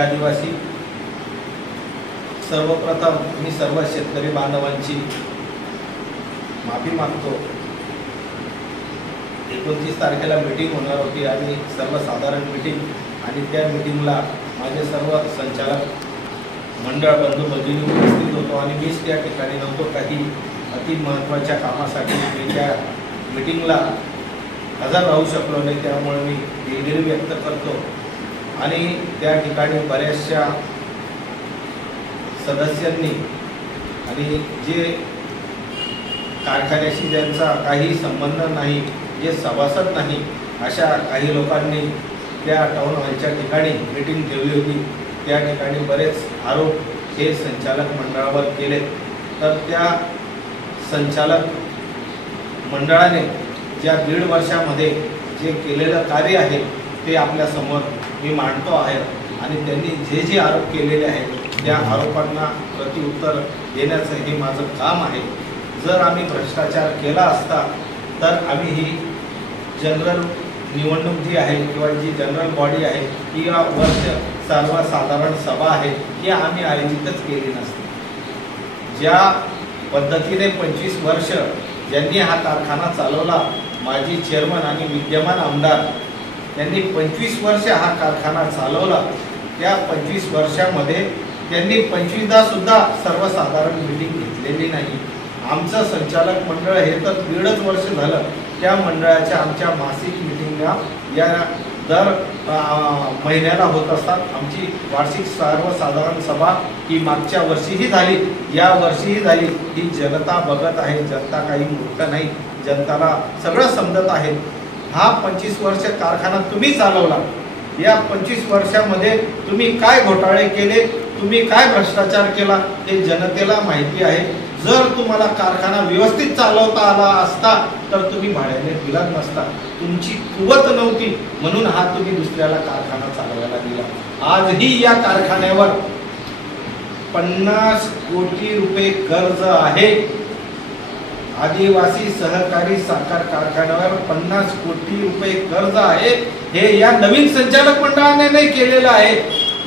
आदिवासी, सर्वप्रथम मी सर्व शेतकरी बांधवांची माफी मागतो। 29 तारखेला मीटिंग होणार होती आणि सर्वसाधारण मीटिंग, आणि त्या मीटिंगला माझे सर्व संचालक मंडळ बंधू भगिनी उपस्थित होतो आणि मीच त्या ठिकाणी नव्हतो। काही अति महत्त्वाच्या कामासाठी मी त्या मीटिंगला हजर राहू शकलो नाही, त्यामुळे मी दिलगिरी व्यक्त करतो। आणि त्या ठिकाणी बऱ्याचशा सदस्यांनी आणि जे कारखान्याशी ज्यांचा काही संबंध नाही, जे सभासद नाही, अशा काही लोकांनी त्या टाउन हॉलच्या ठिकाणी मीटिंग ठेवली होती। त्या ठिकाणी बरेच आरोप हे संचालक मंडळावर केले। तर त्या संचालक मंडळाने ज्या 1.5 वर्षामध्ये जे केलेलं कार्य आहे ते आपल्यासमोर मी मांडतो आहे, आणि त्यांनी जे जे आरोप केलेले आहेत त्या आरोपांना प्रत्युत्तर देण्याचं हे माझं काम आहे। जर आम्ही भ्रष्टाचार केला असता तर आम्ही ही जनरल निवडणूक जी आहे किंवा जी जनरल बॉडी आहे किंवा वर्ष सर्वसाधारण सभा आहे ही आम्ही आयोजितच केली नसती। ज्या पद्धतीने 25 वर्ष ज्यांनी हा कारखाना चालवला, माजी चेअरमन आणि विद्यमान आमदार त्यांनी 25 वर्ष हा कारखाना चालवला। त्या 25 वर्षामध्ये त्यांनी 25दा सुद्धा सर्वसाधारण मीटिंग घेतलेली नाही। आमचं संचालक मंडळ हे तर 1.5 वर्ष झालं, त्या मंडळाच्या आमच्या मासिक मिटिंगा या दर महिन्याला होत असतात। आमची वार्षिक सर्वसाधारण सभा ही मागच्या वर्षीही झाली, या वर्षीही झाली। ही जनता बघत आहे, जनता काही मूर्ख नाही, जनताला सगळं समजत आहे। हा 25 वर्ष कारखाना तुम्ही चालवला, या 25 वर्षामध्ये तुम्ही काय घोटाळे केले, तुम्ही काय भ्रष्टाचार केला हे जनतेला माहिती आहे। जर तुम्हाला कारखाना व्यवस्थित चालवता आला असता तर तुम्ही भाड्याने दिला नसता, तुमची कुवत नव्हती म्हणून हा तुम्ही दुसऱ्याला कारखाना चालवायला दिला। आजही या कारखान्यावर 50 कोटी रुपये कर्ज आहे। आदिवासी सहकारी साखर कारखान्यावर 50 कोटी रुपये कर्ज आहे। हे या नवीन संचालक मंडळाने नाही केलेलं आहे,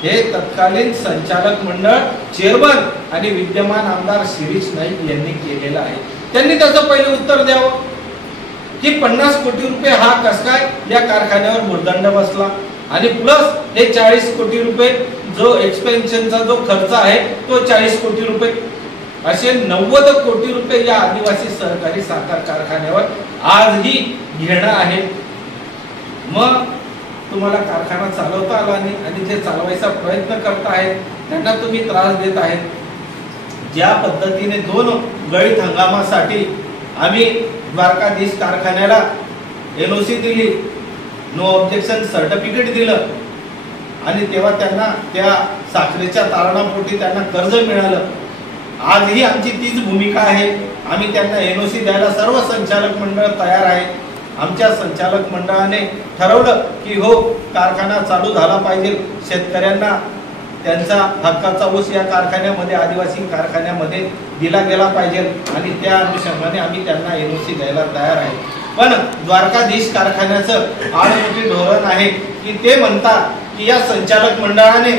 हे तत्कालीन संचालक मंडळ चेअरमन आणि विद्यमान आमदार शिरीष नाईक यांनी केलेलं आहे। त्यांनी त्याचं पहिले उत्तर द्यावं की 50 कोटी रुपये हा कसं काय या कारखान्यावर भुर्दंड बसला, आणि प्लस हे 40 कोटी रुपये जो एक्सपेन्शनचा जो खर्च आहे तो 40 कोटी रुपये, असे 90 कोटी रुपये या आदिवासी सहकारी साखर कारखान्यावर आजही घेणं आहे। मग तुम्हाला कारखाना चालवता आला नाही आणि जे चालवायचा प्रयत्न करत आहेत त्यांना तुम्ही त्रास देत आहेत। ज्या पद्धतीने 2 गळीत हंगामासाठी आम्ही द्वारकाधीश कारखान्याला NOC दिली, नो ऑब्जेक्शन सर्टिफिकेट दिलं, आणि तेव्हा त्यांना त्या साखरेच्या तारणापोटी त्यांना कर्ज मिळालं। आजही आमची तीच भूमिका आहे, आम्ही त्यांना NOC द्यायला सर्व संचालक मंडळ तयार आहे। आमच्या संचालक मंडळाने ठरवलं की हो, कारखाना चालू झाला पाहिजे, शेतकऱ्यांना त्यांचा हक्काचा ऊस या कारखान्यामध्ये, आदिवासी कारखान्यामध्ये दिला गेला पाहिजे, आणि त्या अनुषंगाने आम्ही त्यांना NOC द्यायला तयार आहे। पण द्वारकाधीश कारखान्याचं आडमुठी धोरण आहे की ते म्हणतात की या संचालक मंडळाने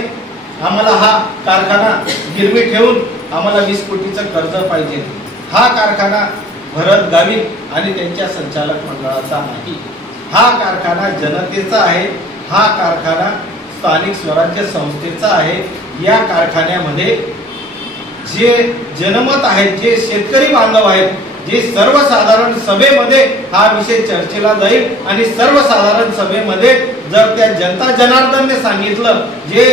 आम्हाला हा कारखाना गिरवी ठेवून आम्हाला 20 कोटीचं कर्ज पाहिजे। हा कारखाना भरत गावित आणि त्यांच्या संचालक मंडळाचा नाही, हा कारखाना जनतेचा आहे, हा कारखाना स्थानिक स्वराज्य संस्थेचा आहे। या कारखान्यामध्ये जे जनमत आहेत, जे शेतकरी बांधव आहेत, जे सर्वसाधारण सभेमध्ये हा विषय चर्चेला जाईल, आणि सर्वसाधारण सभेमध्ये जर त्या जनता जनार्दनने सांगितलं, जे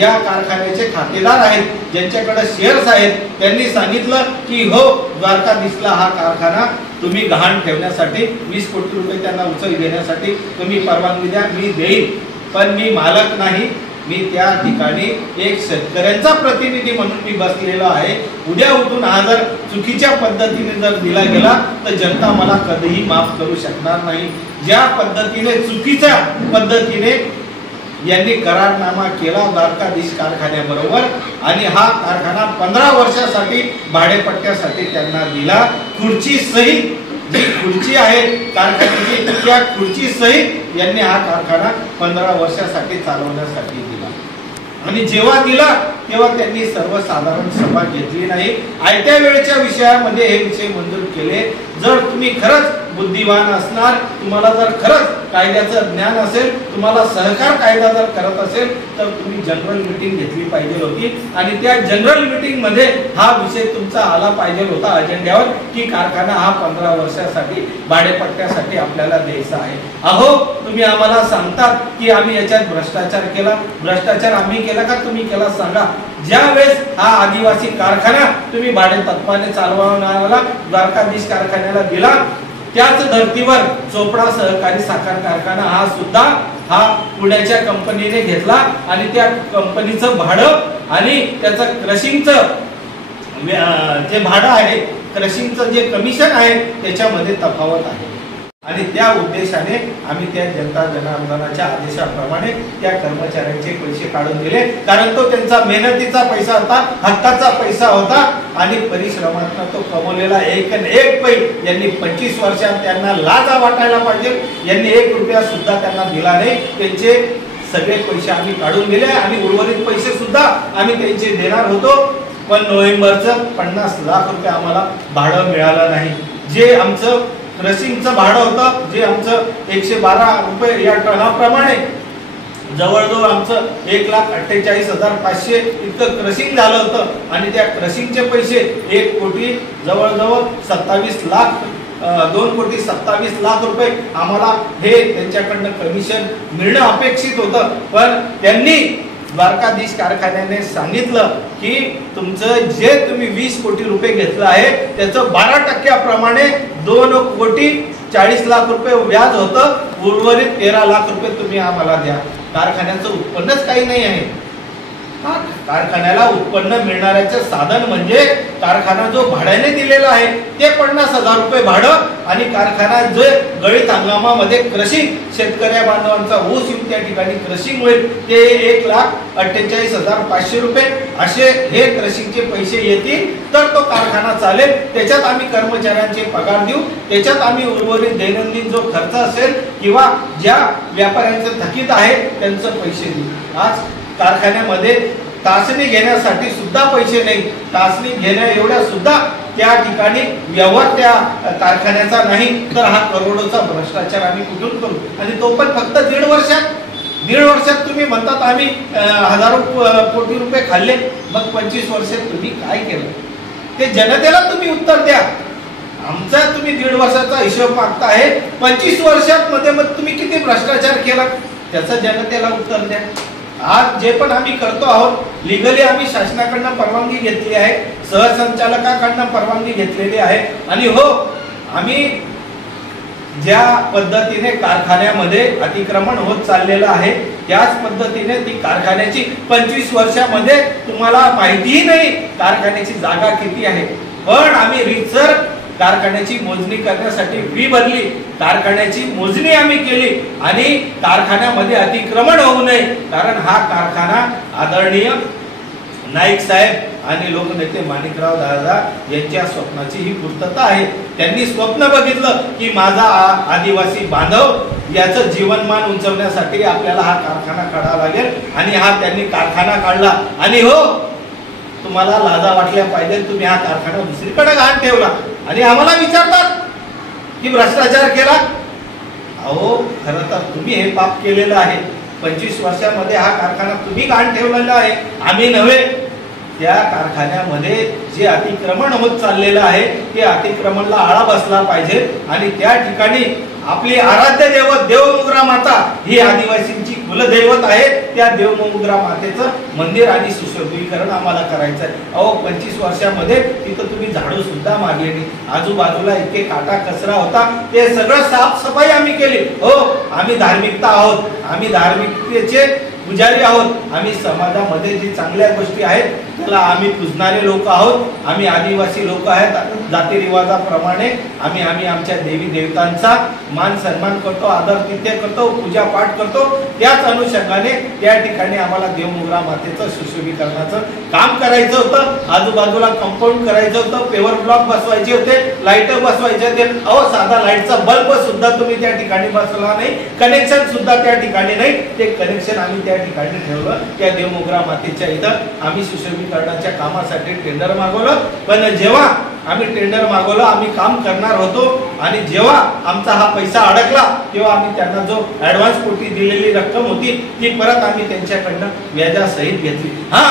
या कारखान्याचे खातेदार आहेत, ज्यांच्याकडे शेअर्स आहेत, त्यांनी सांगितलं की हो, द्वारकाधीशला हा कारखाना तुम्ही गहाण ठेवण्यासाठी 20 कोटी रुपये त्यांना उचल घेण्यासाठी तुम्ही परवानगी द्या, मी देईन, पण मी मालक नाही, मी त्या ठिकाणी एक शेतकऱ्यांचा प्रतिनिधी म्हणून मी बसलेलो आहे। उद्या उठून हा जर चुकीच्या पद्धतीने जर दिला गेला तर जनता मला कधीही माफ करू शकणार नाही। ज्या पद्धतीने चुकीच्या पद्धतीने यांनी करारनामा केला द्वारकाधीश कारखान्याबरोबर, आणि हा कारखाना 15 वर्षासाठी भाडेपट्ट्यासाठी त्यांना दिला, खुर्ची सहित जी खुर्ची आहे कारखान्याची त्या खुर्ची सहित यांनी हा कारखाना 15 वर्षासाठी चालवण्यासाठी दिला। आणि जेव्हा दिला तेव्हा त्यांनी सर्वसाधारण सभा घेतली नाही, आयत्या वेळेच्या विषयामध्ये हे विषय मंजूर केले. जर तुम्ही खरंच बुद्धिवान असणार, तुम्हाला जर खरंच कायद्याचं ज्ञान असेल, तुम्हाला सहकार कायदा जर करत असेल, तर तुम्ही जनरल मीटिंग घेतली पाहिजे होती आणि त्या जनरल मीटिंग मध्ये हा विषय तुमचा आला पाहिजे होता अजेंड्यावर की कारखाना हा 15 वर्षासाठी भाडेपट्ट्यासाठी आपल्याला द्यायचा आहे. अहो, तुम्ही आम्हाला सांगतात की आम्ही याच्यात भ्रष्टाचार केला. भ्रष्टाचार आम्ही केला का तुम्ही केला सांगा. ज्या वेळेस हा आदिवासी कारखाना तुम्ही भाडे तत्वाने चालवणारा द्वारकाधीश कारखान्याला दिला, त्याच धर्तीवर चोपडा सहकारी साखर कारखाना हा पुण्याच्या कंपनीने घेतला आणि त्या कंपनीचं भाडं आणि त्याचं क्रशिंगचं जे भाडं आहे, क्रशिंगचं जे कमिशन आहे, त्याच्यामध्ये तफावत आहे. आणि त्या उद्देशाने आम्ही त्या जनता जनार्दनाच्या आदेशाप्रमाणे त्या कर्मचाऱ्यांचे पैसे काढून दिले, कारण तो त्यांचा मेहनतीचा पैसा होता, हक्काचा पैसा होता आणि परिश्रमातून तो कमवलेला एक पै यांनी 25 वर्षात त्यांना लाजा वाटायला पाहिजे. यांनी 1 रुपया सुद्धा त्यांना दिला नाही. त्यांचे सगळे पैसे आम्ही काढून दिले आणि उर्वरित पैसे सुद्धा आम्ही त्यांचे देणार होतो. पण नोव्हेंबरचं 50 लाख रुपये आम्हाला भाडं मिळालं नाही. जे आमचं क्रशिंगचं भाडं होतं, जे आमचं 112 रुपये या टनाप्रमाणे जवळजवळ आमचं 1,48,500 इतकं क्रशिंग झालं होतं आणि त्या क्रशिंगचे पैसे 1 कोटी जवळजवळ 27 लाख 2 कोटी 27 लाख रुपये आम्हाला हे त्यांच्याकडनं कमिशन मिळणं अपेक्षित होतं. पण त्यांनी द्वारकाधीश कारखान्याने सांगितलं की तुमचं जे तुम्ही 20 कोटी रुपये घेतलं आहे त्याचं 12% 2 कोटी 40 लाख रुपये व्याज होतं. उर्वरित 13 लाख रुपये तुम्ही आम्हाला द्या. कारखान्याचं उत्पन्नच काही नाही आहे. कारखान्याला उत्पन्न मिळणाऱ्याचे साधन म्हणजे कारखाना जो भाड्याने दिलेला आहे ते 50,000 रुपये भाडं आणि कारखाना जे गळीत हंगामामध्ये क्रशिंग शेतकऱ्या बांधवांचा ऊस येऊन त्या ठिकाणी क्रशिंग होईल ते 1,48,500 रुपये असे हे क्रशिंगचे पैसे येतील तर तो कारखाना चालेल. त्याच्यात आम्ही कर्मचाऱ्यांचे पगार देऊ, त्याच्यात आम्ही उर्वरित दैनंदिन जो खर्च असेल किंवा ज्या व्यापाऱ्यांचे थकीत आहे त्यांचे पैसे देऊ. आज कारखान्यामध्ये तासणी घेण्यासाठी सुद्धा पैसे नाही. तासणी घेण्या एवढ्या सुद्धा त्या ठिकाणी व्यवहार त्या कारखान्याचा नाही, तर हा करोडोचा भ्रष्टाचार आम्ही कुठून करू. आणि तो पण फक्त 1.5 वर्षात तुम्ही म्हणतात आम्ही हजारो कोटी रुपये खाल्ले. मग 25 वर्षात तुम्ही काय केलं ते जनतेला तुम्ही उत्तर द्या. आमचा तुम्ही 1.5 वर्षाचा हिशोब मागता आहे, 25 वर्षात मध्ये मग तुम्ही किती भ्रष्टाचार केला त्याचं जनतेला उत्तर द्या. आज जे पण आम्ही करतो आहोत लिगली आम्ही शासनाकडनं परवानगी घेतली आहे, सहसंचालकाकडनं परवानगी घेतलेली आहे. आणि हो, आम्ही ज्या पद्धतीने कारखान्यामध्ये अतिक्रमण होत चाललेलं आहे त्याच पद्धतीने ती कारखान्याची 25 वर्षामध्ये तुम्हाला माहितीही नाही कारखान्याची जागा किती आहे. पण आम्ही रीतसर कारखान्याची मोजणी करण्यासाठी फी भरली, कारखान्याची मोजणी आम्ही केली आणि कारखान्यामध्ये अतिक्रमण होऊ नये, कारण हा कारखाना आदरणीय नाईक साहेब आणि लोकनेते माणिकराव दादा यांच्या स्वप्नाची ही पूर्तता आहे. त्यांनी स्वप्न बघितलं की माझा आदिवासी बांधव याचं जीवनमान उंचवण्यासाठी आपल्याला हा कारखाना काढावा लागेल आणि हा त्यांनी कारखाना काढला. आणि हो, तुम्हाला लाजा वाटल्या पाहिजे, तुम्ही हा कारखाना दुसरीकडे घाण ठेवला आणि आम्हाला विचारतात की भ्रष्टाचार केला. अहो, खरं तर तुम्ही हे पाप केलेलं आहे. 25 वर्षामध्ये हा कारखाना तुम्ही घाण ठेवलेला आहे, आम्ही नव्हे. त्या कारखान्यामध्ये जे अतिक्रमण होत चाललेलं आहे ते अतिक्रमणला आळा बसला पाहिजे आणि त्या ठिकाणी आपली आराध्य दैवत देवमोगरा माता ही आदिवासींची कुलदैवत आहे. त्या देवमोगरा मातेचं मंदिर आणि सुशोभीकरण आम्हाला करायचं आहे. अहो, 25 वर्षामध्ये तिथं तुम्ही झाडू सुद्धा मारले नाही. आजूबाजूला इतके काटा कचरा होता, ते सगळं साफसफाई आम्ही केली. हो, आम्ही धार्मिकता आहोत, आम्ही धार्मिकतेचे पुजारी आहोत. आम्ही समाजामध्ये जी चांगल्या गोष्टी आहेत त्यातला आम्ही पूजणारे लोक आहोत, आम्ही आदिवासी लोक आहेत, जातीरिवाजाप्रमाणे आम्ही आमच्या देवी देवतांचा मान सन्मान करतो, आदर तिथ्य करतो, पूजा पाठ करतो। त्याच अनुषंगाने त्या ठिकाणी आम्हाला देवमोगरा मातेचं सुशोभीकरणाचं काम करायचं होतं, आजूबाजूला कंपाऊंड करायचं होतं, पेवर ब्लॉक बसवायचे होते, लाईट बसवायचे होते। अहो साधा लाईटचा बल्ब सुद्धा तुम्ही त्या ठिकाणी बसवला नाही, कनेक्शन सुद्धा त्या ठिकाणी नाही, ते कनेक्शन आम्ही त्या ठिकाणी ठेवलं। त्या देवमोगरा मातेच्या इथं आम्ही सुशोभीकरणाच्या कामासाठी टेंडर मागवलं, पण जेव्हा आम्ही टेंडर मागवलं, आम्ही काम करणार होतो आणि जेव्हा आमचा हा पैसा अडकला तेव्हा आम्ही त्यांना जो ऍडव्हान्स पोटी दिलेली रक्कम होती ती परत आम्ही त्यांच्याकडनं व्याजासहित घेतली। हा,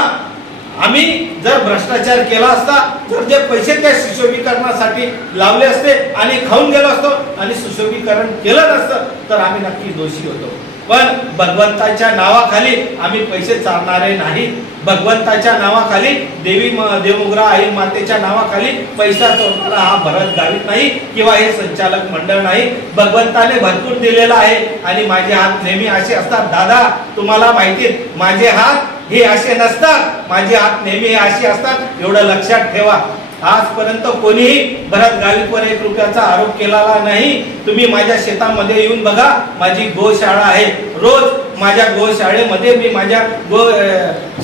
आम्ही जर भ्रष्टाचार केला असता, जर जे पैसे त्या सुशोभीकरणासाठी लावले असते आणि खाऊन गेलो असतो आणि सुशोभीकरण केलं नसतं तर आम्ही नक्की दोषी होतो। पण भगवंताच्या नावाखाली आम्ही पैसे चालणारे नाही, भगवंताच्या नावाखाली देवमोगरा आई मातेच्या नावाखाली पैसा चोरणारा हा भरत गावित नाही किंवा हे संचालक मंडळ नाही। भगवंताने भरपूर दिलेला आहे आणि माझे हात नेहमी असे असतात। दादा तुम्हाला माहिती, माझे हात हे असे नसतात, माझे हात नेहमी हे असे असतात, एवढं लक्षात ठेवा। आजपर्यंत कोणीही भरत गावितवर 1 रुपयाचा आरोप केलेला नाही। तुम्ही माझ्या शेतामध्ये येऊन बघा, माझी गोशाळा आहे, रोज माझ्या गोशाळेमध्ये मी माझ्या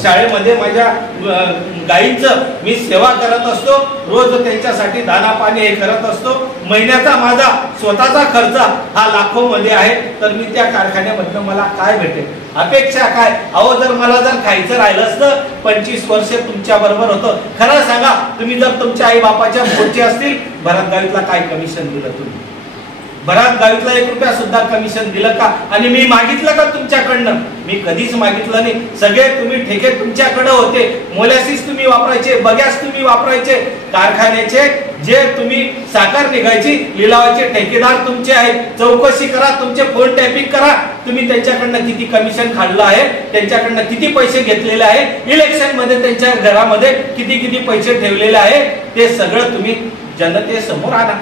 शाळेमध्ये माझ्या गायींचं मी सेवा करत असतो, रोज त्यांच्यासाठी दाना पाणी हे करत असतो। महिन्याचा माझा स्वतःचा खर्च हा लाखो मध्ये आहे, तर मी त्या कारखान्यामधनं मला काय भेटेल, अपेक्षा काय? अहो जर मला जर खायचं राहिलं असतं, 25 वर्ष तुमच्या बरोबर होतं, खरं सांगा तुम्ही जर तुमच्या आई बापाच्या पोटचे असतील, भरत गावितला काय कमिशन दिलं तुम्ही? भरत गावितला 1 रुपया सुद्धा कमिशन दिलं का? आणि मी मागितलं का तुमच्याकडनं? मी कधीच मागितलं नाही। सगळे तुम्ही ठेके तुमच्याकडे होते, मोलॅसिस तुम्ही वापरायचे, बगॅस तुम्ही वापरायचे, कारखान्याचे जे तुम्ही साखर निघायची लिलावाचे ठेकेदार तुमचे आहेत। चौकशी करा, तुमचे फोन टॅपिंग करा, तुम्ही त्यांच्याकडनं किती कमिशन खाल्लं आहे, त्यांच्याकडनं किती पैसे घेतलेले आहे, इलेक्शन मध्ये त्यांच्या घरामध्ये किती पैसे ठेवलेले आहे, ते सगळं तुम्ही जनतेसमोर आणा।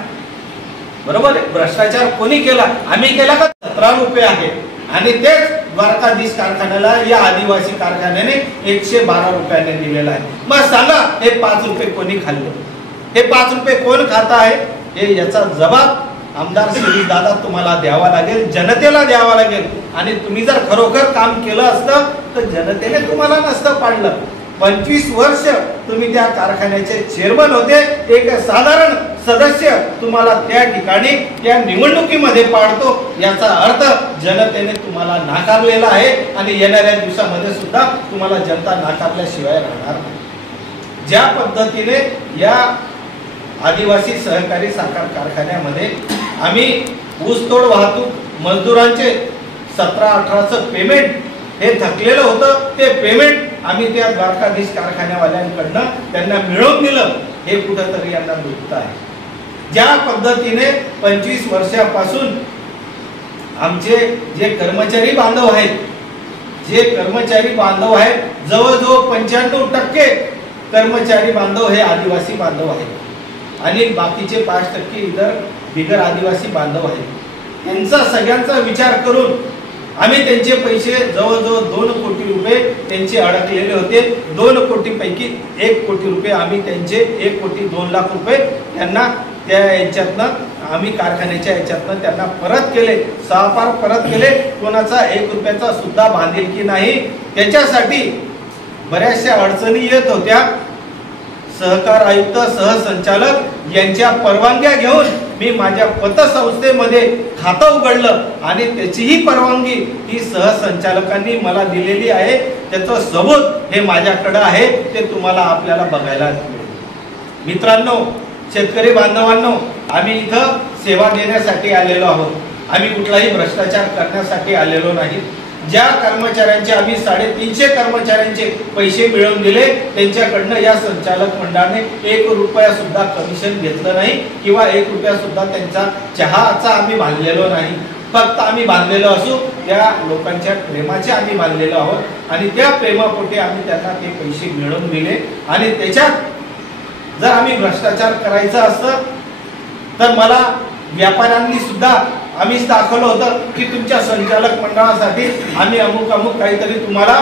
बरोबर आहे? भ्रष्टाचार कोणी केला? आम्ही केला का? 17 रुपये आहे आणि तेच द्वारकाधीश कारखान्याला या आदिवासी कारखान्याने 112 रुपयाने दिलेला आहे। मग सांगा हे 5 रुपये कोणी खाल्ले? हे 5 रुपये कोण खाता आहे? हे याचा जबाब आमदार श्री दादा तुम्हाला द्यावा लागेल, जनतेला द्यावा लागेल। आणि तुम्ही जर खरोखर काम केलं असतं तर जनतेने तुम्हाला नसतं पाडलं। 25 वर्ष तुम्ही त्या कारखान्याचे चेअरमन होते, एक साधारण सदस्य तुम्हाला त्या ठिकाणी त्या निवडणुकीमध्ये पाडतो, याचा अर्थ जनतेने तुम्हाला नाकारलेला आहे आणि येणाऱ्या दिवसामध्ये सुद्धा तुम्हाला जनता नाकारल्याशिवाय राहणार नाही। ज्या पद्धतीने या आदिवासी सहकारी साखर कारखान्यामध्ये आम्ही ऊसतोड वाहतूक मजदूरांचे 17-18चं पेमेंट हे थकलेलं होतं, ते पेमेंट आम्ही त्या द्वारकाधीश कारखान्यावाल्यांकडनं त्यांना मिळवून दिलं, हे कुठंतरी यांना दुखत आहे। ज्या पद्धतीने 25 वर्षापासून आमचे जे कर्मचारी बांधव आहेत, जवळजवळ 95% कर्मचारी बांधव हे आदिवासी बांधव आहेत आणि बाकीचे 5% इतर बिगर आदिवासी बांधव आहेत। यांचा सगळ्यांचा विचार करून आम्ही त्यांचे पैसे जवळजवळ 2 कोटी रुपये त्यांचे अडकलेले होते। 2 कोटीपैकी 1 कोटी रुपये आम्ही त्यांचे 1 कोटी 2 लाख रुपये त्यांना त्या याच्यातनं आम्ही कारखान्याच्या याच्यातनं त्यांना परत केले, सहपार परत केले। कोणाचा 1 रुपयाचा सुद्धा बांधिलकी नाही। त्याच्यासाठी बऱ्याचशा अडचणी येत होत्या। सहकार आयुक्त सहसंचालक यांच्या परवानग्या घेऊन मी माझ्या पतसंस्थेमध्ये खातं उघडलं आणि त्याचीही परवानगी ही सहसंचालकांनी मला दिलेली आहे। त्याचं सबूत हे माझ्याकडे आहे, ते तुम्हाला आपल्याला बघायला मिळेल। मित्रांनो, शेतकरी बांधवांनो, आम्ही इथं सेवा देण्यासाठी आलेलो आहोत, आम्ही कुठलाही भ्रष्टाचार करण्यासाठी आलेलो नाही। ज्या कर्मचाऱ्यांचे आम्ही 350 कर्मचाऱ्यांचे पैसे मिळवून दिले, त्यांच्याकडनं या संचालक मंडळाने 1 रुपया सुद्धा कमिशन घेतलं नाही किंवा 1 रुपया सुद्धा त्यांचा चहाचा आम्ही बांधलेलो नाही। फक्त आम्ही बांधलेलो असू त्या लोकांच्या प्रेमाचे आम्ही बांधलेलो आहोत आणि त्या प्रेमापोटी आम्ही त्यांना ते पैसे मिळवून दिले। आणि त्याच्यात जर आम्ही भ्रष्टाचार करायचं असतं तर मला व्यापाऱ्यांनी सुद्धा आम्हीच दाखवलं होतं की तुमच्या संचालक मंडळासाठी आम्ही अमुक काहीतरी तुम्हाला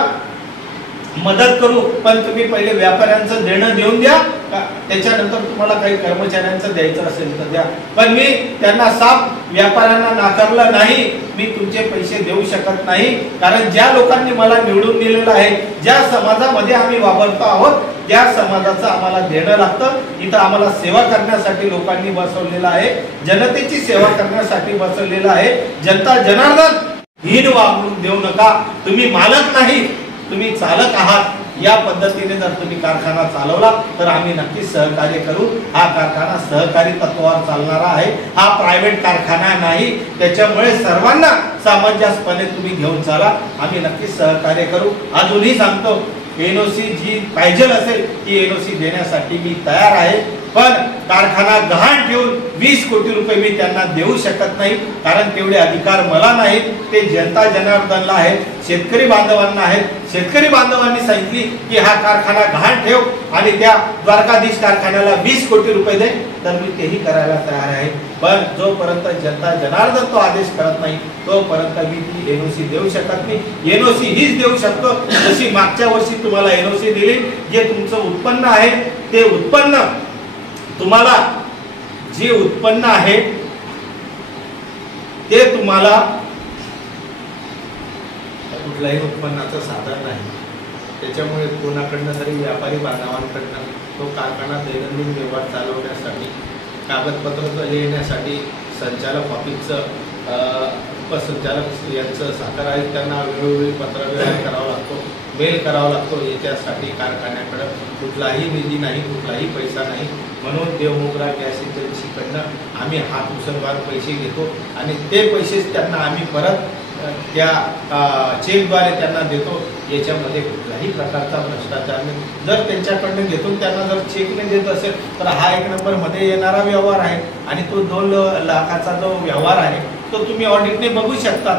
मदत करू, पण तुम्ही पहिले व्यापाऱ्यांचं देणं देऊन द्या, त्याच्यानंतर तुम्हाला काही कर्मचाऱ्यांचं द्यायचं असेल तर द्या. पण मी त्यांना साफ व्यापाऱ्यांना नाकारलं नाही, मी तुमचे पैसे देऊ शकत नाही. कारण ज्या लोकांनी मला निवडून दिलेलं आहे, ज्या समाजामध्ये आम्ही वावरतो आहोत, त्या समाजाचं आम्हाला देणं लागतं. इथं आम्हाला सेवा करण्यासाठी लोकांनी बसवलेलं आहे, जनतेची सेवा करण्यासाठी बसवलेलं आहे. जनता जनार्दन हीन वागणूक देऊ नका. तुम्ही मालक नाही, तुम्ही चालक आहात. या पद्धतीने जर तुम्ही कारखाना चालवला तर आम्ही नक्कीच सहकार्य करू. हा कारखाना सहकारी तत्वावर चालणारा आहे, हा प्रायव्हेट कारखाना नाही. त्याच्यामुळे सर्वांना सामंजस्यपणे तुम्ही घेऊन चाला, आम्ही नक्कीच सहकार्य करू. अजूनही सांगतो, एनओसी जी पाहिजे असेल ती एनओसी देण्यासाठी मी तयार आहे. पण कारखाना गहाण ठेवून 20 कोटी रुपये मी त्यांना देऊ शकत नाही, कारण तेवढे अधिकार मला नाहीत. ते जनता जनार्दनला आहेत, शेतकरी बांधवांना आहेत. शेतकरी बांधवांनी सांगितली की हा कारखाना गहाण ठेव आणि त्या द्वारकाधीश कारखान्याला 20 कोटी रुपये दे, तर मी तेही करायला तयार आहे. पण जोपर्यंत जनता जनार्दन तो आदेश करत नाही तोपर्यंत मी ती एनओसी देऊ शकत नाही. एनओसी हीच देऊ शकतो जशी मागच्या वर्षी तुम्हाला एनओसी दिली. जे तुमचं उत्पन्न आहे ते उत्पन्न, तुम्हाला जे उत्पन्न आहे ते तुम्हाला कुठल्याही उत्पन्नाचं साधन नाही. त्याच्यामुळे कोणाकडनं तरी व्यापारी बांधवांकडनं तो कारखाना दैनंदिन व्यवहार चालवण्यासाठी, कागदपत्र लिहिण्यासाठी संचालक ऑफिसचं उपसंचालक यांचं साखर आयुक्तांना वेळोवेळी पत्रव्यवहार करावा लागतो, मेल करावा लागतो. याच्यासाठी कारखान्याकडे कुठलाही निधी नाही, कुठलाही पैसा नाही. म्हणून देवमोगरा गॅस एजन्सीकडनं आम्ही हात उसरवार पैसे घेतो आणि ते पैसेच त्यांना आम्ही परत त्या चेकद्वारे त्यांना देतो. याच्यामध्ये कुठल्याही प्रकारचा भ्रष्टाचार नाही. जर त्यांच्याकडनं घेतो त्यांना जर चेकने देत असेल तर हा 1 नंबरमध्ये येणारा व्यवहार आहे आणि तो 2 लाखाचा जो व्यवहार आहे तो तुम्ही ऑडिटने बघू शकता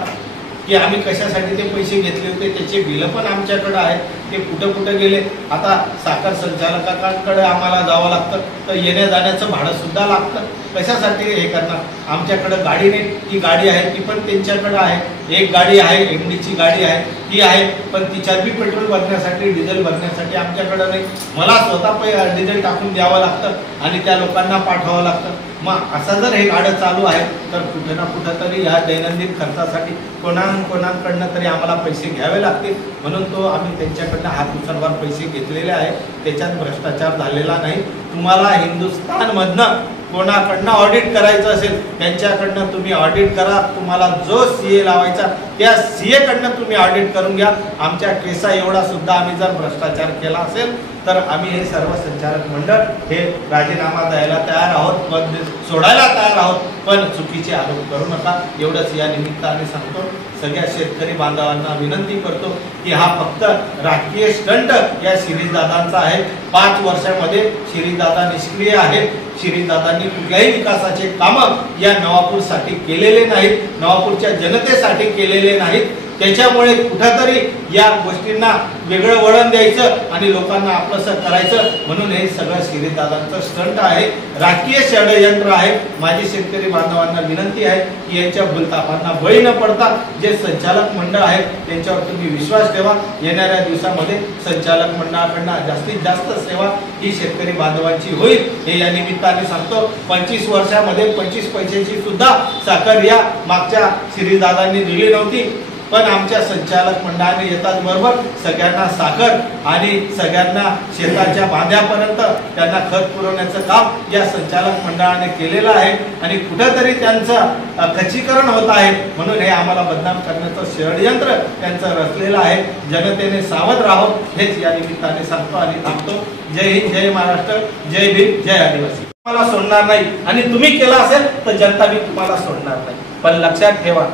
की आम्ही कशासाठी ते पैसे घेतले होते. त्याचे बिल पण आमच्याकडे आहेत, ते कुठं कुठं गेले. आता साखर संचालकांकडे आम्हाला जावं लागतं, तर येण्या जाण्याचं भाडं सुद्धा लागतं. कशासाठी हे करणार? आमच्याकडे गाडी नाही, ती गाडी आहे ती पण त्यांच्याकडे आहे. एक गाडी आहे, एमडीची गाडी आहे, ती आहे, पण तिच्यात बी पेट्रोल भरण्यासाठी, डिझेल भरण्यासाठी आमच्याकडे नाही. मला स्वतः डिझेल टाकून द्यावं लागतं आणि त्या लोकांना पाठवावं लागतं. मग असं जर हे गाडं चालू आहे तर कुठे ना कुठं तरी ह्या दैनंदिन खर्चासाठी कोणाकडनं तरी आम्हाला पैसे घ्यावे लागतील. म्हणून तो आम्ही त्यांच्याकडनं हात उचलवार पैसे घेतलेले आहे. त्याच्यात भ्रष्टाचार झालेला नाही. तुम्हाला हिंदुस्थानमधनं कोणाकडनं ऑडिट करायचं असेल त्यांच्याकडनं तुम्ही ऑडिट करा. तुम्हाला जो सीए लावायचा त्या सीए कडनं तुम्ही ऑडिट करून घ्या. आमच्या केसा एवढा सुद्धा आम्ही जर भ्रष्टाचार केला असेल तर आम्ही हे सर्व संचालक मंडळ हे राजीनामा द्यायला तयार आहोत, पद सोडायला तयार आहोत. पण चुकीचे आरोप करू नका, एवढंच या निमित्ताने सांगतो. सगळ्या शेतकरी बांधवांना विनंती करतो की हा फक्त राजकीय स्टंट या शिरीषदादांचा आहे. 5 वर्षामध्ये शिरीषदादा निष्क्रिय आहेत. शिरीषदादांनी कुठल्याही विकासाचे कामं या नवापूरसाठी केलेले नाहीत, नवापूरच्या जनतेसाठी केलेले नाहीत. त्याच्यामुळे कुठेतरी या गोष्टींना वेगळं वळण द्यायचं आणि लोकांना आपलंसं करायचं, म्हणून हे सगळं शिरीषदादांचं स्टंट आहे, राजकीय षडयंत्र आहे. माझी शेतकरी बांधवांना विनंती आहे की यांच्या भूलथापांना बळी न पडता जे संचालक मंडळ आहेत त्यांच्यावर तुम्ही विश्वास ठेवा. येणाऱ्या दिवसामध्ये संचालक मंडळाकडनं जास्तीत जास्त सेवा ही शेतकरी बांधवांची होईल, हे या निमित्ताने सांगतो. 25 वर्षामध्ये 25 पैशाची सुद्धा साखर या मागच्या शिरीषदादांनी दिली नव्हती. पण आमच्या संचालक मंडळाने येतात बरोबर सगळ्यांना साखर आणि सगळ्यांना शेताच्या बांध्यापर्यंत त्यांना खत पुरवण्याचं काम या संचालक मंडळाने केलेलं आहे आणि कुठेतरी त्यांचं खच्चीकरण होत आहे. म्हणून हे आम्हाला बदनाम करण्याचं षडयंत्र त्यांचं रचलेलं आहे. जनतेने सावध राहावं हेच या निमित्ताने सांगतो आणि थांबतो. जय हिंद, जय महाराष्ट्र, जय भीम, जय आदिवासी. तुम्हाला सोडणार नाही आणि तुम्ही केला असेल तर जनता बी तुम्हाला सोडणार नाही. पण लक्षात ठेवा,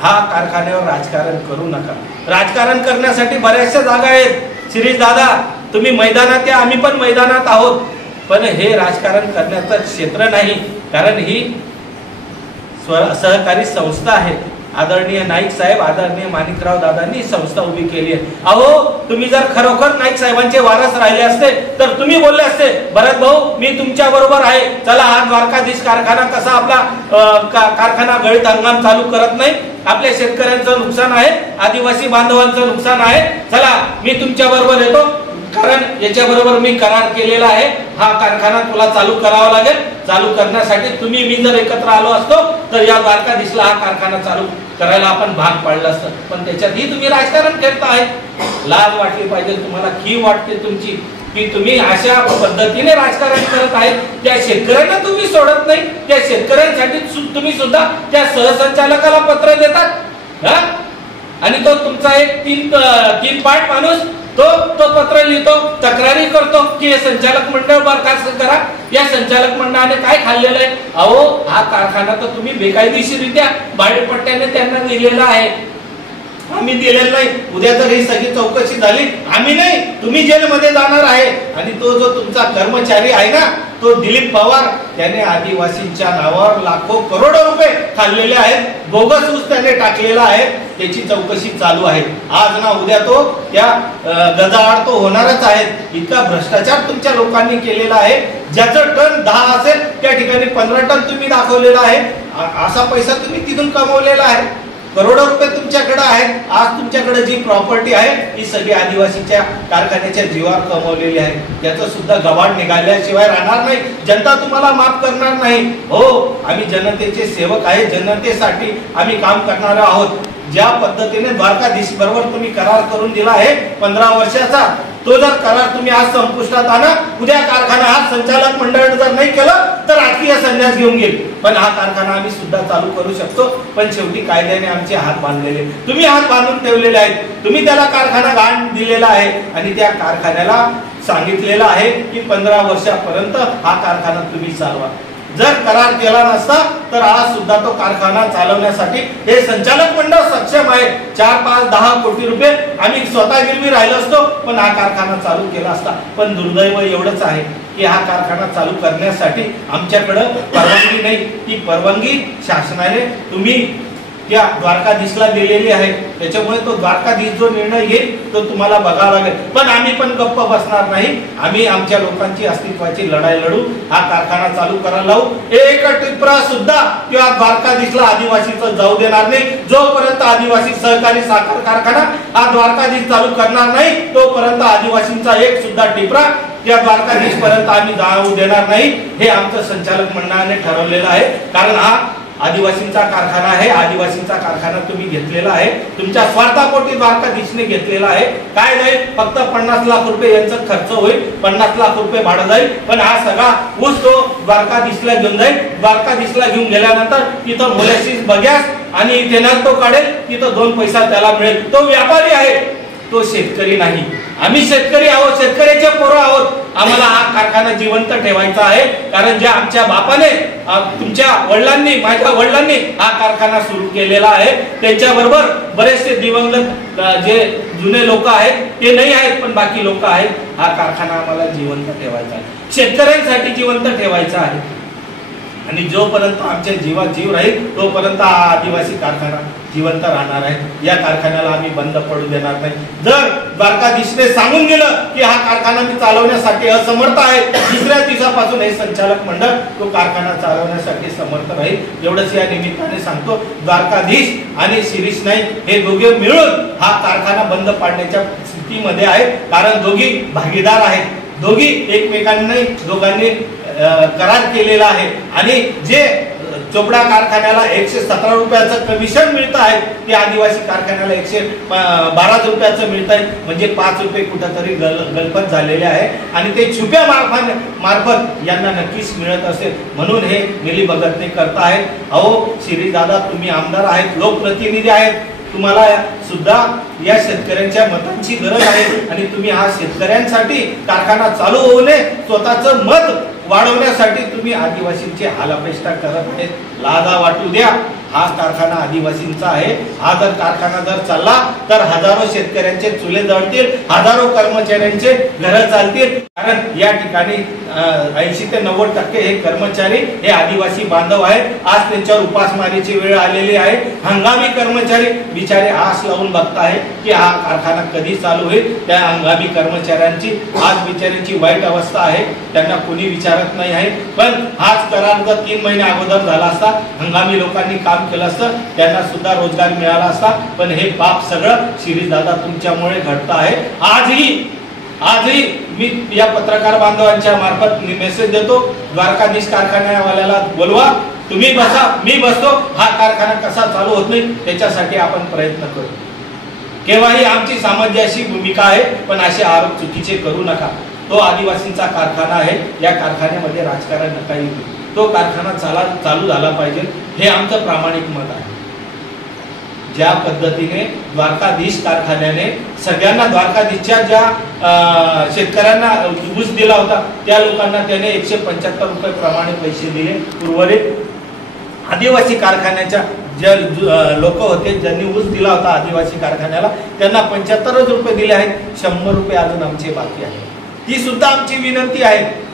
हा कारखान्यावर राजकारण करू नका. राजकारण करण्यासाठी बऱ्याचशा जागा आहेत. शिरीषदादा तुम्ही मैदानात या, आम्ही पण मैदानात आहोत. पण हे राजकारण करण्याचं क्षेत्र नाही, कारण ही सहकारी संस्था आहे आदरणीय नाईक साहेब, आदरणीय माणिकराव दादांनी संस्था उभी केली आहे. अहो, तुम्ही जर खरोखर नाईक साहेबांचे वारस राहिले असते तर तुम्ही बोलले असते, भरत भाऊ मी तुमच्या बरोबर आहे, चला हा द्वारकाधीश कारखाना कसा आपला कारखाना गळीत हंगाम चालू करत नाही, आपल्या शेतकऱ्यांचं नुकसान आहे, आदिवासी बांधवांचं नुकसान आहे, चला मी तुमच्या बरोबर येतो, कारण याच्या बरोबर मी करार केलेला आहे, हा कारखाना तुला चालू करावा लागेल. चालू करण्यासाठी तुम्ही मी जर एकत्र आलो असतो तर या द्वारकाधीशला हा कारखाना चालू करायला आपण भाग पाडलं असतं. पण त्याच्यातही तुम्ही राजकारण करताय. लाज वाटली पाहिजे तुम्हाला, की वाटते तुमची की तुम्ही अशा पद्धतीने राजकारण करत आहेत. त्या शेतकऱ्यांना तुम्ही सोडत नाही, त्या शेतकऱ्यांसाठी तुम्ही सुद्धा त्या सहसंचालकाला पत्र देतात आणि तो तुमचा एक तीन पाठ माणूस तो पत्र लिहितो, तक्रारी करतो की हे संचालक मंडळ बरखास्त करा. या संचालक मंडळाने काय खाल्लेलं आहे? अहो, हा कारखाना तर तुम्ही बेकायदेशीररित्या भाडेपट्ट्याने त्यांना दिलेला आहे, आम्ही दिलेलं नाही. उद्या जर ही सगळी चौकशी झाली, आम्ही नाही तुम्ही जेलमध्ये जाणार आहे. आणि तो जो तुमचा कर्मचारी आहे ना, तो दिलीप पवार, त्याने आदिवासींच्या नावावर लाखो करोडो रुपये खाल्लेले आहेत, बोगस ऊस त्याने टाकलेला आहे, त्याची चौकशी चालू आहे. आज ना उद्या तो त्या गजाआड तो होणारच आहे. इतका भ्रष्टाचार तुमच्या लोकांनी केलेला आहे. ज्याचं टन 10 असेल त्या ठिकाणी 15 टन तुम्ही दाखवलेला आहे. असा पैसा तुम्ही तिथून कमवलेला आहे, करोडो रुपये तुमच्याकडे आहेत. आज तुमच्याकडे जी प्रॉपर्टी आहे ही सगळी आदिवासीच्या कारखान्याच्या जीवावर कमवलेली आहे. त्याचं सुद्धा गबाड निघाल्याशिवाय राहणार नाही. जनता तुम्हाला माफ करणार नाही. हो, आम्ही जनतेचे सेवक आहे, जनतेसाठी आम्ही काम करणार आहोत. ज्या पद्धतीने द्वारकाधीश बरोबर तुम्ही करार करून दिला आहे 15 वर्षाचा, तो जर करार तुम्ही आज संपुष्टात आणा, उद्या कारखाना आज संचालक मंडळ जर नाही केलं तर राजकीय संन्यास घेऊन गेल. पण हा कारखाना आम्ही सुद्धा चालू करू शकतो. पण शेवटी कायद्याने आमचे हात बांधलेले, तुम्ही हात बांधून ठेवलेले आहेत. तुम्ही त्याला कारखाना घाण दिलेला आहे आणि त्या कारखान्याला सांगितलेलं आहे की 15 वर्षापर्यंत हा कारखाना तुम्ही चालवा. जर करार केला नसता तर आज सुद्धा तो कारखाना चालवण्यासाठी हे संचालक मंडळ सक्षम आहे. 4, 5, 10 कोटी रुपये आम्ही स्वतः गिरवी राहिलो असतो, पण हा कारखाना चालू केला असता. पण दुर्दैव एवढंच आहे की हा कारखाना चालू करण्यासाठी आमच्याकडे परवानगी नाही. ती परवानगी शासनाने तुम्ही त्या द्वारकाधीशला दिलेली आहे. त्याच्यामुळे तो द्वारकाधीश जो निर्णय घेईल तो तुम्हाला बघावा लागेल. पण आम्ही पण गप्प बसणार नाही. आम्ही आमच्या लोकांची अस्तित्वाची लढाई लढू, हा कारखाना चालू करायला लावू. एक टिपरा सुद्धा किंवा द्वारकाधीशला आदिवासीचं जाऊ देणार नाही. जोपर्यंत आदिवासी सहकारी साखर कारखाना हा द्वारकाधीश चालू करणार नाही, तोपर्यंत आदिवासींचा एक सुद्धा टिपरा त्या द्वारकाधीश पर्यंत आम्ही जाऊ देणार नाही. हे आमचं संचालक मंडळाने ठरवलेलं आहे. कारण हा आदिवासींचा कारखाना आहे. आदिवासींचा कारखाना तुम्ही घेतलेला आहे, तुमच्या स्वार्थापोटी द्वारकाधीशने घेतलेला आहे. काय जाईल? फक्त 50 लाख रुपये यांचा खर्च होईल, 50 लाख रुपये भाडं जाईल. पण हा सगळा ऊस तो द्वारकाधीशला घेऊन जाईल. द्वारकाधीशला घेऊन गेल्यानंतर तिथं मोलॅसिस बगॅस आणि इथेनॉल तो काढेल, तिथं 2 पैसा त्याला मिळेल. तो व्यापारी आहे, तो शेतकरी नाही. आम्ही शेतकरी आहोत, शेतकऱ्याचे पोरं आहोत. आम्हाला हा कारखाना जिवंत ठेवायचा आहे. कारण ज्या आमच्या बापाने, तुमच्या वडिलांनी, माझ्या वडिलांनी हा कारखाना सुरू केलेला आहे, त्यांच्याबरोबर बरेचसे दिवंगत जे जुने लोक आहेत ते नाही आहेत, पण बाकी लोक आहेत. हा कारखाना आम्हाला जिवंत ठेवायचा आहे, शेतकऱ्यांसाठी जिवंत ठेवायचा आहे. आणि जोपर्यंत आमच्या जीवात जीव राहील तोपर्यंत हा आदिवासी कारखाना जिवंत राहणार आहे. या कारखान्याला आम्ही बंद पडू देणार नाही. जर द्वारकाधीशने सांगून गेलं की हा कारखाना मी चालवण्यासाठी असमर्थ आहे, दुसऱ्या दिवसापासून हे संचालक मंडळ तो कारखाना चालवण्यासाठी समर्थ राहील. एवढंच या निमित्ताने सांगतो. द्वारकाधीश आणि शिरीष नाईक हे दोघे मिळून हा कारखाना बंद पाडण्याच्या स्थितीमध्ये आहेत. कारण दोघी भागीदार आहेत, दोघी एकमेकांनी दोघांनी करार केलेला आहे. आणि जे चोपडा कारखान्याला 117 रुपयाचं कमिशन मिळत आहे, ते आदिवासी कारखान्याला 112 रुपयाचं मिळत आहे. म्हणजे 5 रुपये कुठंतरी गलफत झालेले आहे आणि ते छुप्या मार्फत यांना नक्कीच मिळत असेल. म्हणून हे मिलीभगत करता आहेत. अहो शिरीष दादा, तुम्ही आमदार आहेत, लोकप्रतिनिधी आहेत, तुम्हाला सुद्धा या शेतकऱ्यांच्या मतांची गरज आहे. आणि तुम्ही हा शेतकऱ्यांसाठी कारखाना चालू होऊ नये, स्वतःचं मत वाढवण्यासाठी तुम्ही आदिवासींची हालअपेष्टा करत आहेत. लाजा वाटू द्या. हा कारखाना आदिवासींचा आहे. हा जर कारखाना जर चालला तर हजारो शेतकऱ्यांचे चुले जळतील, हजारो कर्मचाऱ्यांचे घर चालतील. कारण या ठिकाणी 80 ते 90% हे कर्मचारी हे आदिवासी बांधव आहेत। आज त्यांच्यावर उपासमारीची वेळ आलेली आहे। हंगामी कर्मचारी बिचारे आस लावून बघताय की हा कारखाना कधी चालू होईल। त्या हंगामी कर्मचाऱ्यांची आज बिचाऱ्यांची वाईट अवस्था आहे, त्यांना कोणी विचारत नाही आहे। पण हाच करार जर 3 महिने अगोदर झाला असता, हंगामी लोकांनी काम केलं असतं, त्यांना सुद्धा रोजगार मिळाला असता। पण हे पाप सगळं शिरीषदादा तुमच्यामुळे घडतं आहे। आजही मी या पत्रकार बांधवांच्या मार्फत मेसेज देतो, द्वारकाधीश कारखान्यावाल्याला बोलवा, तुम्ही बसा, मी बसतो, हा कारखाना कसा चालू होत नाही त्याच्यासाठी आपण प्रयत्न करू। केव्हाही आमची सामंजस्याची भूमिका आहे, पण असे आरोप चुकीचे करू नका। तो आदिवासींचा कारखाना आहे, या कारखान्यामध्ये राजकारण नका येऊ। तो कारखाना चालू झाला पाहिजे, हे आमचं प्रामाणिक मत आहे। ज्या पद्धतीने द्वारकाधीश कारखान्याने सगळ्यांना द्वारकाधीशच्या ज्या शेतकऱ्यांना ऊस दिला होता त्या लोकांना त्याने 175 रुपये प्रमाणे पैसे दिले। उर्वरित आदिवासी कारखान्याच्या जे लोक होते ज्यांनी ऊस दिला होता आदिवासी कारखान्याला, त्यांना 75 रुपये दिले आहेत। 100 रुपये अजून आमचे बाकी आहे। ती सुद्धा आमची विनंती आहे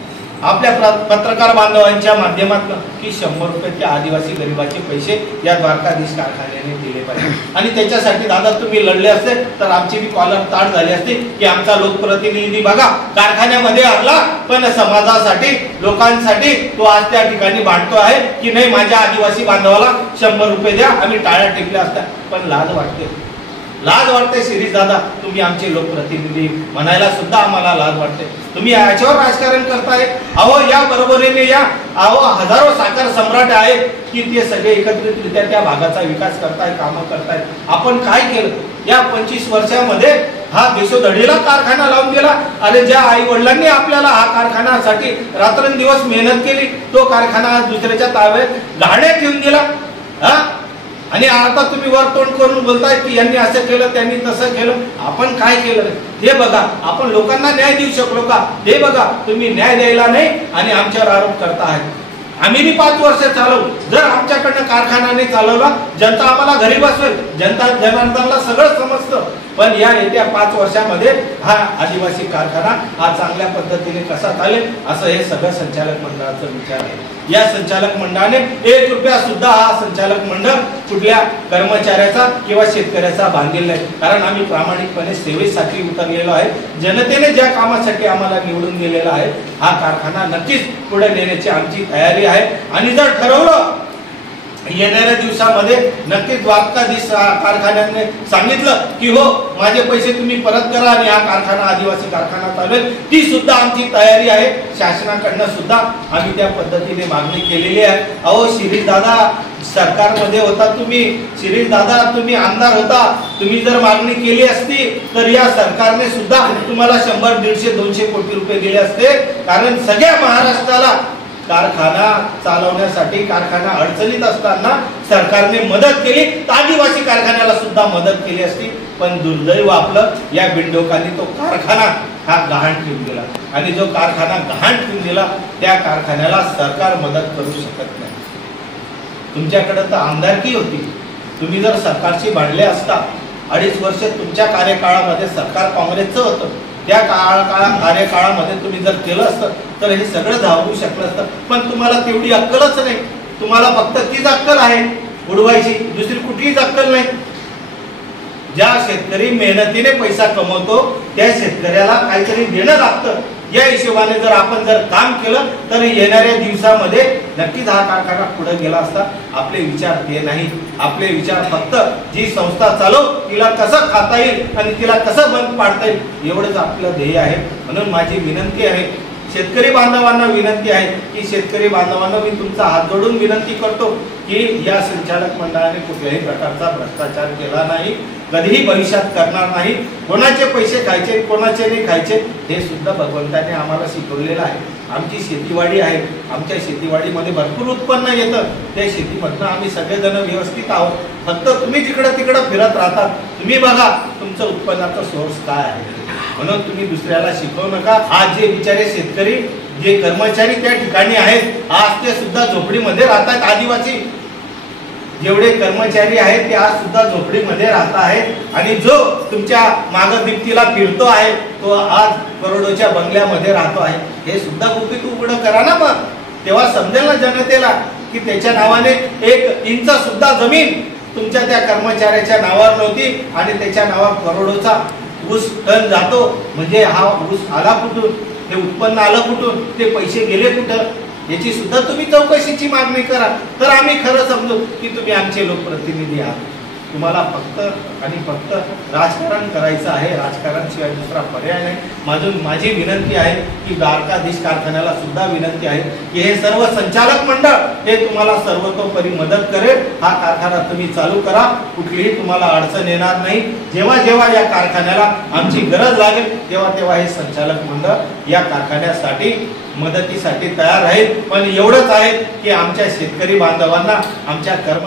आपल्या पत्रकार बांधवांच्या माध्यमातून की 100 रुपये त्या आदिवासी गरिबाचे पैसे या द्वारकाधीश कारखान्याने दिले पाहिजे। आणि त्याच्यासाठी दादा तुम्ही लढले असते तर आमची बी कॉलर ताट झाली असती की आमचा लोकप्रतिनिधी बघा कारखान्यामध्ये आला, पण समाजासाठी लोकांसाठी तो आज त्या ठिकाणी भांडतो आहे की नाही माझ्या आदिवासी बांधवाला 100 रुपये द्या, आम्ही टाळ्या टेकल्या असत्या। पण लाज वाटते शिरीषदादा, तुम्ही आमचे लोकप्रतिनिधी म्हणायला सुद्धा आम्हाला लाज वाटते। तुम्ही याच्यावर राजकारण करताय। अहो या बरोबरीने या हजारो साखर सम्राट आहेत की ते सगळे एकत्रितरित्या त्या भागाचा विकास करताय, कामं करताय। आपण काय केलं या 25 वर्षामध्ये? हा देशोधडीला कारखाना लावून दिला। आणि ज्या आई वडिलांनी आपल्याला हा कारखान्यासाठी रात्रंदिवस मेहनत केली, तो कारखाना दुसऱ्याच्या ताब्यात गहाणे ठेवून दिला। आणि आता तुम्ही वर तोंड करून बोलताय की यांनी असं केलं, त्यांनी तसं केलं। आपण काय केलं हे बघा, आपण लोकांना न्याय देऊ शकलो का हे बघा। तुम्ही न्याय द्यायला नाही आणि आमच्यावर आरोप करता आहेत। आम्ही 5 वर्ष चालवू, जर आमच्याकडनं कारखाना चालवला जनता आम्हाला घरी बसवेल, जनार्दनला सगळं समजतं। पण या येत्या 5 वर्षामध्ये हा आदिवासी कारखाना हा चांगल्या पद्धतीने कसा चालेल असं हे सगळं संचालक मंडळाचा विचार आहे। या संचालक मंडळाने 1 रुपया सुद्धा हा संचालक मंडळ कुठल्या कर्मचाऱ्याचा किंवा शेतकऱ्याचा बांधलेला नाही। कारण आम्ही प्रामाणिकपणे सेवेसाठी उतरलेलो आहे। जनतेने ज्या कामासाठी आम्हाला निवडून दिलेला आहे हा कारखाना नक्कीच पुढे नेण्याची आमची तयारी आहे। आणि जर ठरवलं येणाऱ्या दिवसामध्ये नक्की द्वारकाधीश कारखान्याने सांगितलं की हो माझे पैसे तुम्ही परत करा आणि हा कारखाना आदिवासी कारखाना चालेल, ती सुद्धा आमची तयारी आहे। शासनाकडनं सुद्धा आम्ही त्या पद्धतीने मागणी केलेली आहे। अहो शिरीषदादा सरकारमध्ये होता तुम्ही, शिरीषदादा तुम्ही आमदार होता, तुम्ही जर मागणी केली असती तर या सरकारने सुद्धा तुम्हाला 100, 150, 200 कोटी रुपये दिले असते। कारण सगळ्या महाराष्ट्राला कारखाना चालवण्यासाठी कारखाना अडचणीत असताना सरकारने मदत केली, तर आदिवासी कारखान्याला सुद्धा मदत केली असती। पण दुर्दैव आपलं या बिंडोकांनी तो कारखाना हा गहाण ठेवून दिला। आणि जो कारखाना गहाण ठेवून दिला त्या कारखान्याला सरकार मदत करू शकत नाही। तुमच्याकडे तर आमदारकी होती, तुम्ही जर सरकारशी भांडले असता 2.5 वर्ष तुमच्या कार्यकाळामध्ये सरकार काँग्रेसचं होतं, त्या कार्यकाळामध्ये तुम्ही जर केलं असतं तर हे सगळं धावू शकलं असतं। पण तुम्हाला तेवढी अक्कलच नाही, तुम्हाला फक्त तीच अक्कल आहे उडवायची, दुसरी कुठलीच अक्कल नाही। ज्या शेतकरी मेहनतीने पैसा कमवतो त्या शेतकऱ्याला काहीतरी देणं लागतं। या हिशोबाने जर आपण काम केलं तर येणाऱ्या दिवसामध्ये नक्कीच हा कारखाना पुढे गेला असता। आपले विचार ते नाही, आपले विचार फक्त जी संस्था चालव तिला कसं खाता येईल आणि तिला कसं बंद पाडता येईल एवढंच आपलं ध्येय आहे। म्हणून माझी विनंती आहे शेतकरी बांधवांना विनंती आहे की शेतकरी बांधवांना मी तुमचा हात जोडून विनंती करतो की या संचालक मंडळाने कुठल्याही प्रकारचा भ्रष्टाचार केला नाही, कधीही भविष्यात करणार नाही। कोणाचे पैसे खायचे कोणाचे नाही खायचे हे सुद्धा भगवंताने आम्हाला शिकवलेलं आहे। आमची शेतीवाडी आहे, आमच्या शेतीवाडीमध्ये भरपूर उत्पन्न येतं, त्या शेतीमधनं आम्ही सगळेजण व्यवस्थित आहोत। फक्त तुम्ही तिकडं फिरत राहतात, तुम्ही बघा तुमचं उत्पन्नाचा सोर्स काय आहे। म्हणून तुम्ही दुसऱ्याला शिकवू नका। आज जे बिचारे शेतकरी जे कर्मचारी त्या ठिकाणी आहेत आज ते सुद्धा झोपडीमध्ये राहतात। आदिवासी जेवढे कर्मचारी आहेत ते आज सुद्धा झोपडीमध्ये राहत आहेत। आणि जो तुमच्या मागं दिप्तीला फिरतो आहे तो आज करोडोच्या बंगल्यामध्ये राहतो आहे। हे सुद्धा गुपित उघडं करा ना, मग तेव्हा समजेल ना जनतेला की त्याच्या नावाने 1 इंच सुद्धा जमीन तुमच्या त्या कर्मचाऱ्याच्या नावावर नव्हती आणि त्याच्या नावावर करोडोचा ऊस टन जातो. म्हणजे हा ऊस आला कुठून, हे उत्पन्न आलं कुठून, ते पैसे गेले कुठं, याची सुद्धा तुम्ही चौकशीची मागणी करा. तर आम्ही खरं समजू की तुम्ही आमचे लोकप्रतिनिधी आहात. तुम्हाला फक्त आणि फक्त राजकारण करायचं आहे, राजकारणाशिवाय दुसरा पर्याय नाही. माझी विनंती आहे की द्वारकाधीश कारखान्याला सुद्धा विनंती आहे की हे सर्व संचालक मंडळ हे तुम्हाला सर्वतोपरी मदत करेल. हा कारखाना तुम्ही चालू करा, कुठलीही तुम्हाला अडचण येणार नाही. जेव्हा जेव्हा या कारखान्याला आमची गरज लागेल तेव्हा तेव्हा हे संचालक मंडळ या कारखान्यासाठी मदतीसाठी तयार आहेत. पण एवढंच आहे की आमच्या शेतकरी बांधवांना, आमच्या कर्म